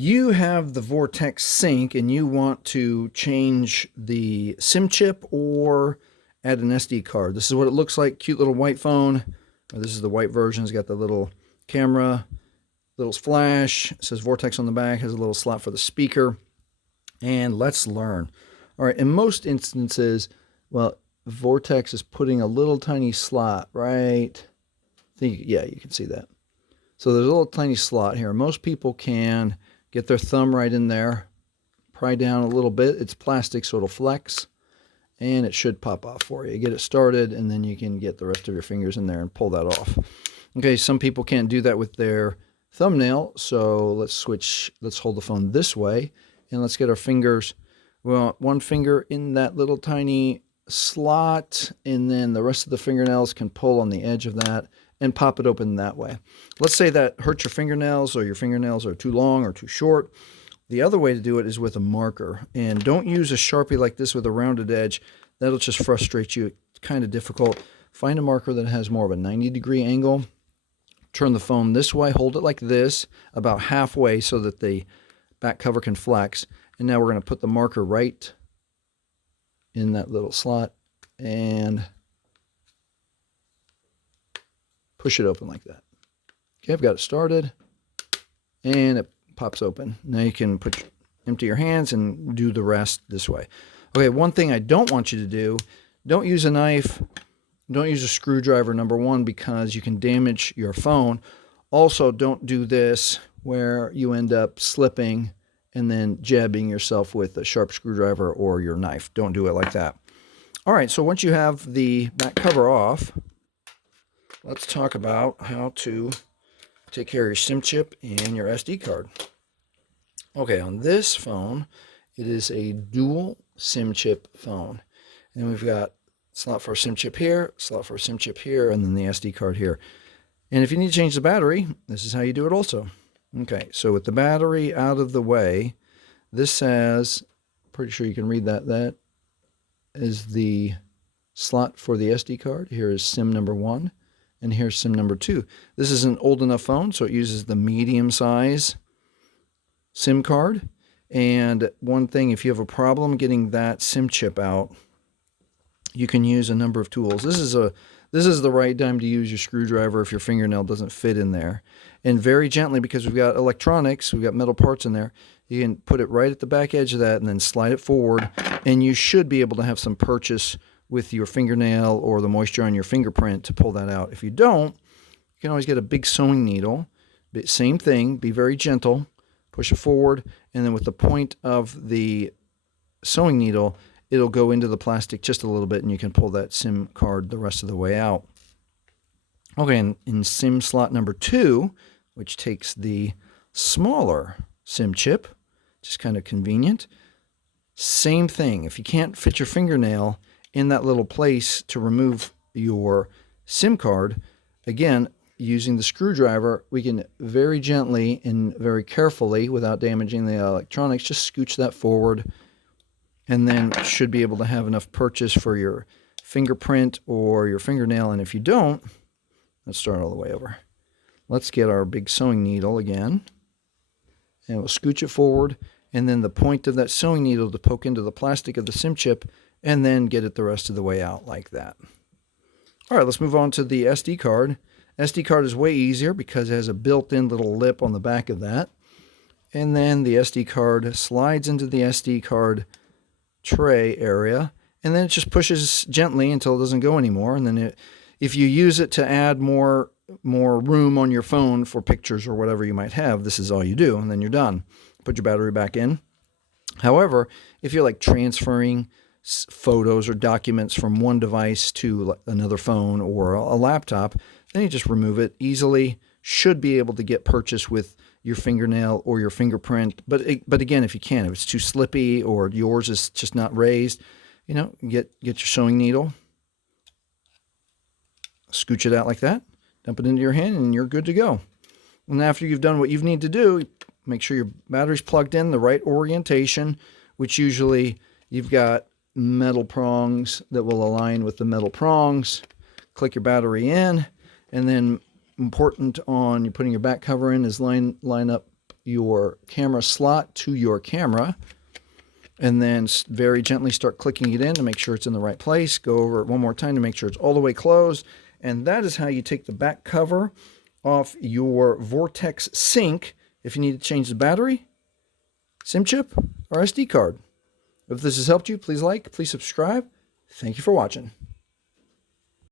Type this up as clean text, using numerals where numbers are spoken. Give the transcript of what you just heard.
You have the Vortex sync and you want to change the SIM chip or add an SD card. This is what it looks like. Cute little white phone. This is the white version. It's got the little camera, little flash. It says Vortex on the back. Has a little slot for the speaker. And let's learn. All right, in most instances, well, Vortex is putting a little tiny slot right. Yeah, you can see that. So there's a little tiny slot here. Most people can get their thumb right in there, pry down a little bit. It's plastic, so it'll flex, and it should pop off for you. Get it started, and then you can get the rest of your fingers in there and pull that off. Okay, some people can't do that with their thumbnail, so let's switch. Let's hold the phone this way, and let's get our fingers. We want one finger in that little tiny slot, and then the rest of the fingernails can pull on the edge of that and pop it open that way. Let's say that hurts your fingernails, or your fingernails are too long or too short. The other way to do it is with a marker. And don't use a Sharpie like this with a rounded edge. That'll just frustrate you. It's kind of difficult. Find a marker that has more of a 90-degree angle. Turn the phone this way. Hold it like this, about halfway, so that the back cover can flex. And now we're going to put the marker right in that little slot and push it open like that. Okay, I've got it started, and it pops open. Now you can empty your hands and do the rest this way. Okay, one thing I don't want you to do, don't use a knife, don't use a screwdriver, number one, because you can damage your phone. Also, don't do this where you end up slipping and then jabbing yourself with a sharp screwdriver or your knife. Don't do it like that. All right, so once you have the back cover off, let's talk about how to take care of your SIM chip and your SD card. Okay, on this phone, it is a dual SIM chip phone. And we've got slot for a SIM chip here, slot for a SIM chip here, and then the SD card here. And if you need to change the battery, this is how you do it also. Okay, so with the battery out of the way, this says, pretty sure you can read that, that is the slot for the SD card. Here is SIM number 1. And here's SIM number 2. This is an old enough phone, so it uses the medium size SIM card. And one thing, if you have a problem getting that SIM chip out, you can use a number of tools. This is the right time to use your screwdriver if your fingernail doesn't fit in there. And very gently, because we've got electronics, we've got metal parts in there, you can put it right at the back edge of that and then slide it forward, and you should be able to have some purchase with your fingernail or the moisture on your fingerprint to pull that out. If you don't, you can always get a big sewing needle. Same thing, be very gentle, push it forward, and then with the point of the sewing needle, it'll go into the plastic just a little bit, and you can pull that SIM card the rest of the way out. Okay, in SIM slot number 2, which takes the smaller SIM chip, just kind of convenient. Same thing, if you can't fit your fingernail in that little place to remove your SIM card, again, using the screwdriver, we can very gently and very carefully, without damaging the electronics, just scooch that forward, and then should be able to have enough purchase for your fingerprint or your fingernail. And if you don't, let's start all the way over. Let's get our big sewing needle again, and we'll scooch it forward, and then the point of that sewing needle to poke into the plastic of the SIM chip, and then get it the rest of the way out like that. All right, let's move on to the SD card. SD card is way easier because it has a built-in little lip on the back of that. And then the SD card slides into the SD card tray area, and then it just pushes gently until it doesn't go anymore. And then if you use it to add more room on your phone for pictures or whatever you might have, this is all you do, and then you're done. Put your battery back in. However, if you're like transferring photos or documents from one device to another phone or a laptop, then you just remove it easily. Should be able to get purchase with your fingernail or your fingerprint. But again, if you can, if it's too slippy or yours is just not raised, get your sewing needle, scooch it out like that, dump it into your hand, and you're good to go. And after you've done what you need to do, make sure your battery's plugged in the right orientation, which usually you've got metal prongs that will align with the metal prongs. Click your battery in, and then important on you putting your back cover in is line up your camera slot to your camera, and then very gently start clicking it in to make sure it's in the right place. Go over it one more time to make sure it's all the way closed. And that is how you take the back cover off your Vortex sync if you need to change the battery, SIM chip, or SD card. If this has helped you, please like, please subscribe. Thank you for watching.